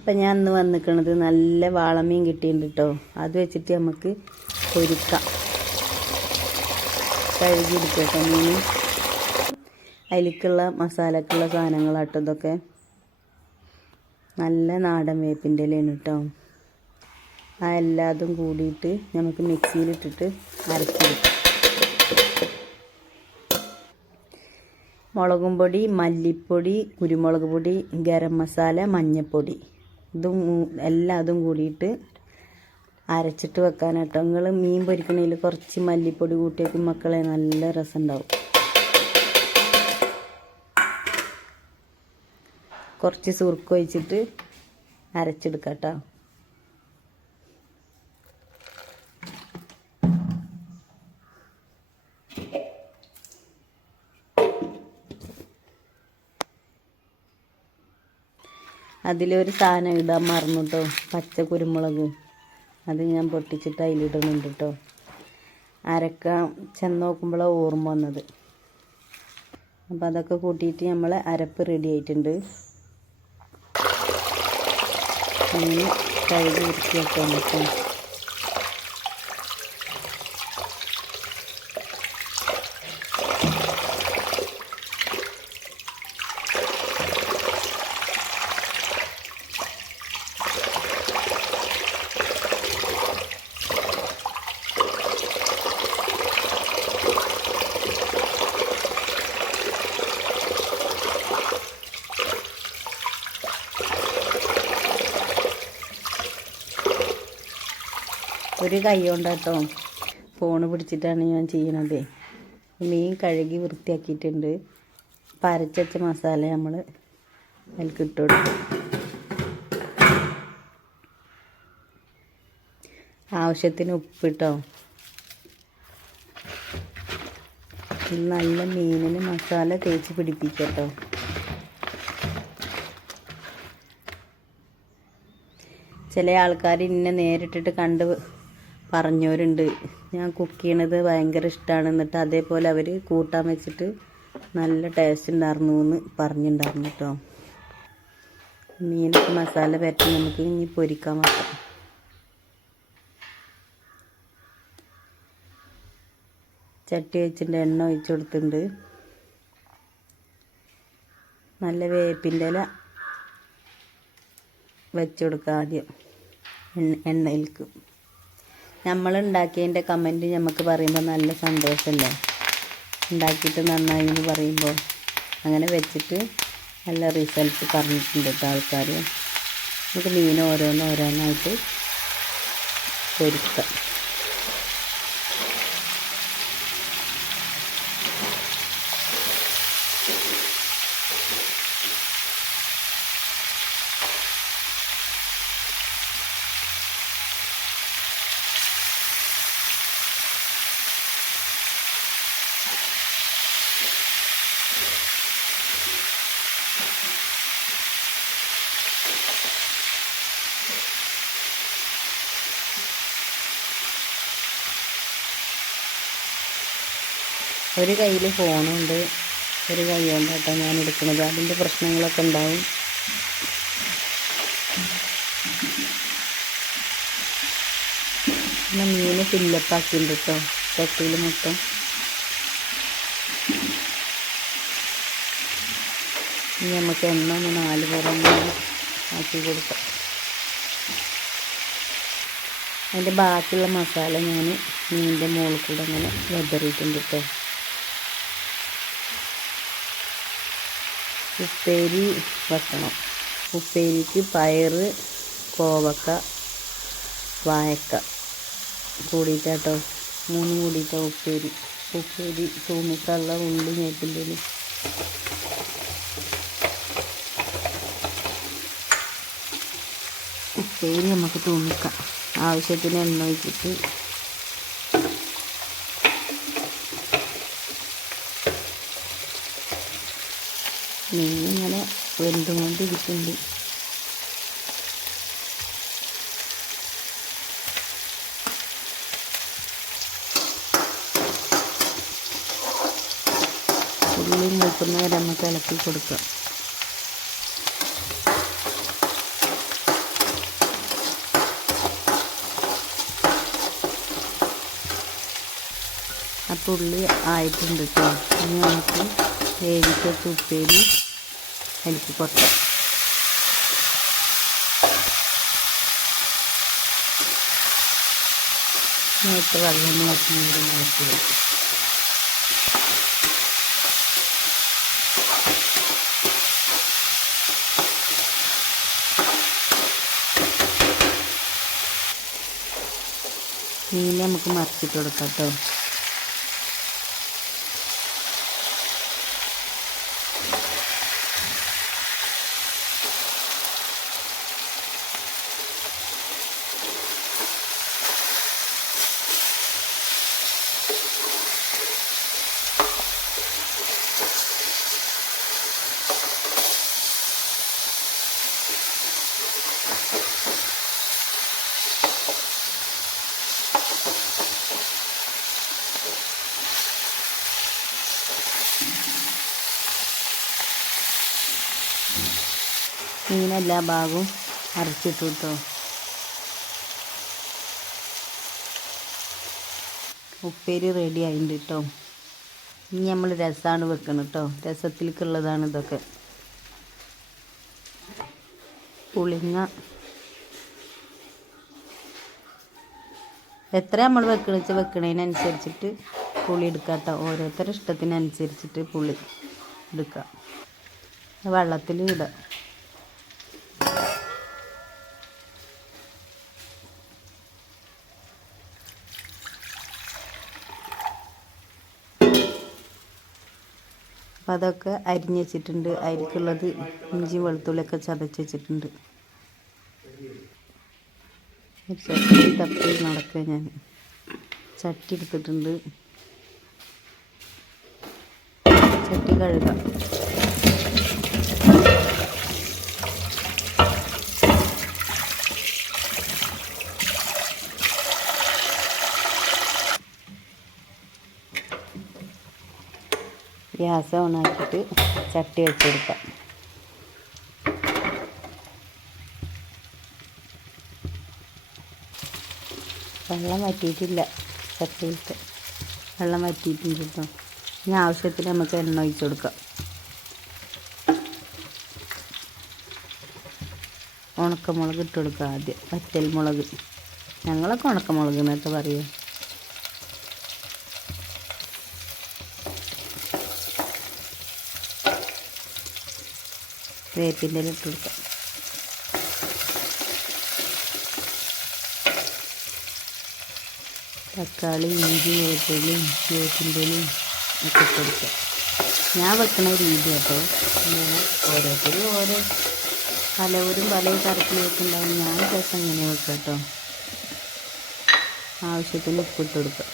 അപ്പം ഞാൻ ഇന്ന് വന്നിക്കണത് നല്ല വാളമീൻ കിട്ടിയിട്ടുണ്ട് കേട്ടോ അത് വെച്ചിട്ട് നമുക്ക് പൊരിക്കാം. കഴുകിയെടുക്കട്ടോ മീൻ. അതിലേക്കുള്ള മസാലക്കുള്ള സാധനങ്ങളാട്ടോ ഇതൊക്കെ. നല്ല നാടൻ വേപ്പിന്റെ ഇലയാണ് കേട്ടോ ആ എല്ലാതും കൂടിയിട്ട് നമുക്ക് മിക്സിയിലിട്ടിട്ട് അരച്ചെടുക്കാം. മുളകും പൊടി മല്ലിപ്പൊടി കുരുമുളക് പൊടി ഗരം മസാല മഞ്ഞൾപ്പൊടി ഇതും മൂ- എല്ലാതും കൂടിയിട്ട് അരച്ചിട്ട് വെക്കാനാട്ടോ. നിങ്ങൾ മീൻ പൊരിക്കണതിൽ കുറച്ച് മല്ലിപ്പൊടി കൂട്ടിയേക്കും മക്കളെ നല്ല രസമുണ്ടാവും കുറച്ച് സുർക്കൊഴിച്ചിട്ട് അരച്ചെടുക്കാം കേട്ടോ അതിലൊരു സാധനം ഇടാൻ മറന്നു കേട്ടോ പച്ച കുരുമുളക്. അത് ഞാൻ പൊട്ടിച്ചിട്ട് അതിലിടുന്നുണ്ട് കേട്ടോ അരക്കാൻ ചെന്ന് നോക്കുമ്പോഴാണ് ഓർമ്മ വന്നത്. അപ്പം അതൊക്കെ കൂട്ടിയിട്ട് നമ്മൾ അരപ്പ് റെഡി ആയിട്ടുണ്ട്. കഴുകി വൃത്തിയാക്കാൻ പറ്റും ഒരു കൈ കൊണ്ടാട്ടോ ഫോൺ പിടിച്ചിട്ടാണ് ഞാൻ ചെയ്യണത്. മീൻ കഴുകി വൃത്തിയാക്കിയിട്ടുണ്ട്. പരച്ചച്ച മസാല നമ്മൾ അതിലേക്ക് ഇട്ട് ആവശ്യത്തിന് ഉപ്പിട്ടോ? നല്ല മീനിന് മസാല തേച്ച് പിടിപ്പിക്കട്ടോ. ചില ആൾക്കാർ ഇന്നെ നേരിട്ടിട്ട് കണ്ട് പറഞ്ഞവരുണ്ട്. ഞാൻ കുക്ക് ചെയ്യണത് ഭയങ്കര ഇഷ്ടമാണ് എന്നിട്ട് അതേപോലെ അവർ കൂട്ടാൻ വെച്ചിട്ട് നല്ല ടേസ്റ്റ് ഉണ്ടായിരുന്നു എന്ന് പറഞ്ഞിട്ടുണ്ടായിരുന്നു കേട്ടോ മീനൊക്കെ മസാല പരട്ടി നമുക്ക് ഇനി പൊരിക്കാൻ വെക്കാം. ചട്ടി വെച്ചിട്ട് എണ്ണ ഒഴിച്ചു കൊടുത്തിട്ടുണ്ട്. നല്ല വേപ്പിന്റെ ഇല വെച്ചു കൊടുക്കുക ആദ്യം. എണ്ണ എണ്ണയിലേക്ക്. നമ്മൾ ഉണ്ടാക്കിയതിന്റെ കമന്റ് നമുക്ക് പറയുമ്പോൾ നല്ല സന്തോഷമല്ലേ ഉണ്ടാക്കിയിട്ട് നന്നായി എന്ന് പറയുമ്പോൾ അങ്ങനെ വെച്ചിട്ട് നല്ല റിസൾട്ട് പറഞ്ഞിട്ടുണ്ട് ആൾക്കാർ നമുക്ക് മീൻ ഓരോന്ന് ഓരോന്നായിട്ട് ഒരു കയ്യിൽ ഫോണുണ്ട്. ഒരു കൈ കൊണ്ടാട്ടോ ഞാൻ എടുക്കുന്നത് അതിന്റെ പ്രശ്നങ്ങളൊക്കെ ഉണ്ടാവും. പിന്നെ മീൻ ഫില്ലപ്പാക്കിയിട്ടുണ്ട് കേട്ടോ ചട്ടിയിൽ മൊത്തം. ഇനി നമുക്ക് എണ്ണ ഒന്ന് നാല് പുറം ആക്കി കൊടുക്കാം. അതിന്റെ ബാക്കിയുള്ള മസാല ഞാൻ മീനിന്റെ മുകളിൽ കൂടെ അങ്ങനെ വെതറിയിട്ടുണ്ട് കേട്ടോ ഉപ്പേരി വെക്കണം. ഉപ്പേരിക്ക് പയറ് കോവക്ക വായക്ക. കൂടിയിട്ടാട്ടോ. മൂന്നും കൂടിയിട്ടോ ഉപ്പേരി. ഉപ്പേരി തൂമിക്കുള്ള ഉള്ളി ഞെട്ടിന്റെ ഉപ്പേരി നമുക്ക് തൂമിക്കാം. ആവശ്യത്തിന് എണ്ണ ഒഴിച്ചിട്ട് മീൻ ഇങ്ങനെ വെന്തുകൊണ്ടിരിക്കുന്നുണ്ട്. ഉള്ളി മൂക്കുന്ന നമുക്ക് ഇളക്കി കൊടുക്കാം അപ്പോൾ ഉള്ളി ആയിട്ടുണ്ട് കേട്ടോ. ഇനി നമുക്ക് വേവിച്ച ഉപ്പേരി അതിലേക്ക് കൊട്ടാം നേരത്തെ വെള്ളം നോക്കി നോക്കി വെക്കും മീൻ നമുക്ക് മറിച്ചിട്ട് കൊടുക്കാം കേട്ടോ. മീനെല്ലാ ഭാഗവും അരച്ചിട്ടു കേട്ടോ ഉപ്പേരി റെഡി ആയിട്ടുണ്ട് കേട്ടോ ഇനി നമ്മൾ രസമാണ് വെക്കണം കേട്ടോ രസത്തിലേക്കുള്ളതാണ് ഇതൊക്കെ. പുളിങ്ങ. എത്ര നമ്മൾ വെക്കണ വെക്കണതിനനുസരിച്ചിട്ട് പുളി എടുക്കുക കേട്ടോ ഓരോരുത്തരുടെ ഇഷ്ടത്തിനനുസരിച്ചിട്ട് പുളി എടുക്കാം. വെള്ളത്തിൽ ഇടാം. അപ്പം അതൊക്കെ അരിഞ്ഞ് വെച്ചിട്ടുണ്ട്. അരിക്കുള്ളത് ഇഞ്ചി വെളുത്തുള്ളിയൊക്കെ ചതച്ച് വെച്ചിട്ടുണ്ട്. ചട്ടി തപ്പി നടക്കുക ഞാൻ. ചട്ടി എടുത്തിട്ടുണ്ട്. ചട്ടി കഴുകാം. ഗ്യാസ് ഓണാക്കിയിട്ട് ചട്ടി വെച്ചെടുക്കാം വെള്ളം വറ്റിയിട്ടില്ല ചട്ടിയിലത്തെ വെള്ളം വറ്റിയിട്ടുണ്ട് കേട്ടോ ഇനി ആവശ്യത്തിന് നമുക്ക് എണ്ണ ഒഴിച്ചു കൊടുക്കാം. ഉണക്കമുളക് ഇട്ട് കൊടുക്കുക ആദ്യം. വറ്റൽ മുളക് ഞങ്ങളൊക്കെ ഉണക്കമുളക് എന്നൊക്കെ പറയും. വേപ്പിന്റെ ഇട്ട് കൊടുക്കാം. തക്കാളി ഇഞ്ചി വെളുത്തുള്ളിയും വേപ്പിന്റെയും ഒക്കെ കൊടുക്കാം. ഞാൻ വെക്കുന്ന രീതി കേട്ടോ. ഇങ്ങനെ ഓരോരുത്തരും ഓരോ പലവരും പല തരത്തിൽ വെക്കുന്നുണ്ടാവും. ഞാൻ രസം ഇങ്ങനെ വെക്കാം കേട്ടോ. ആവശ്യത്തിന് ഉപ്പിട്ട് കൊടുക്കുക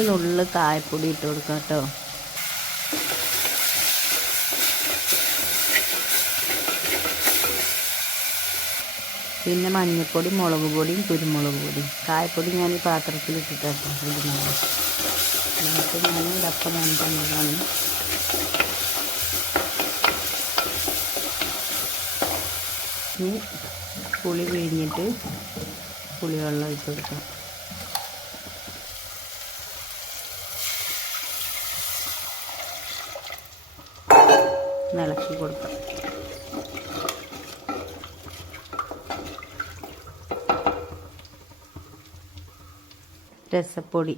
ഒരു കായപ്പൊടി ഇട്ട് കൊടുക്കാം കേട്ടോ. പിന്നെ മഞ്ഞൾപ്പൊടി മുളക് പൊടിയും കുരുമുളക് പൊടിയും. കായപ്പൊടി ഞാൻ ഈ പാത്രത്തിൽ ഇട്ടിട്ടോ ഇടുന്നത്. എന്നിട്ട് ഞാൻ ഇനി പുളി പിഴിഞ്ഞിട്ട് പുളിവെള്ളം ഇട്ട് കൊടുക്കാം. ഇളക്കി കൊടുക്കാം രസപ്പൊടി.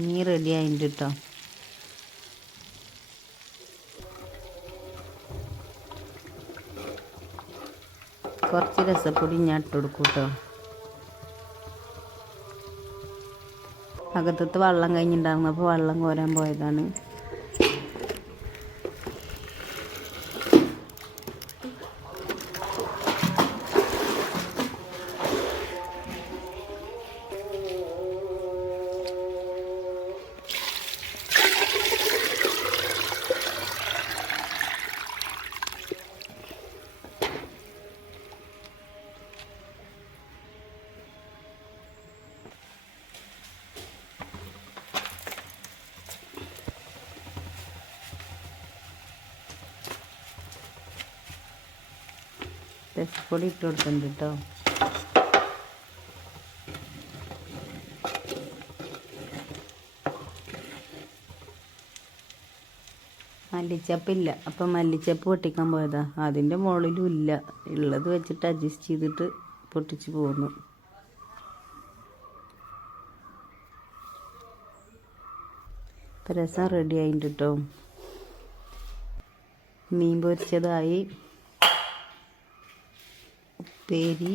നീ റെഡി ആയിട്ടുണ്ട് കേട്ടോ കുറച്ച് രസപ്പൊടി ഞാൻ ഇട്ട് കൊടുക്കും കേട്ടോ അകത്തത്തെ വെള്ളം കഴിഞ്ഞിട്ടുണ്ടായിരുന്നു. അപ്പോൾ വെള്ളം കോരാൻ പോയതാണ്. രസപ്പൊടി ഇട്ട് കൊടുക്കുന്നുണ്ട് കേട്ടോ. മല്ലിച്ചപ്പില്ല. അപ്പം മല്ലിച്ചപ്പ് പൊട്ടിക്കാൻ പോയതാ. അതിന്റെ മുകളിലും ഇല്ല. ഉള്ളത് വെച്ചിട്ട് അഡ്ജസ്റ്റ് ചെയ്തിട്ട് പൊട്ടിച്ച് പോന്നു. രസം റെഡി കേട്ടോ. മീൻ പൊരിച്ചതായി. ഉപ്പേരി.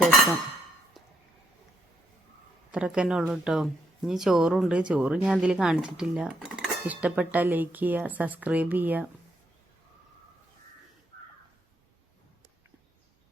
രസം. ഇത്രയൊക്കെ തന്നെ ഉള്ളൂ കേട്ടോ ഇനി ചോറുണ്ട്. ചോറ് ഞാൻ അതിൽ കാണിച്ചിട്ടില്ല. ഇഷ്ടപ്പെട്ടാൽ ലൈക്ക് ചെയ്യുക സബ്സ്ക്രൈബ് ചെയ്യുക.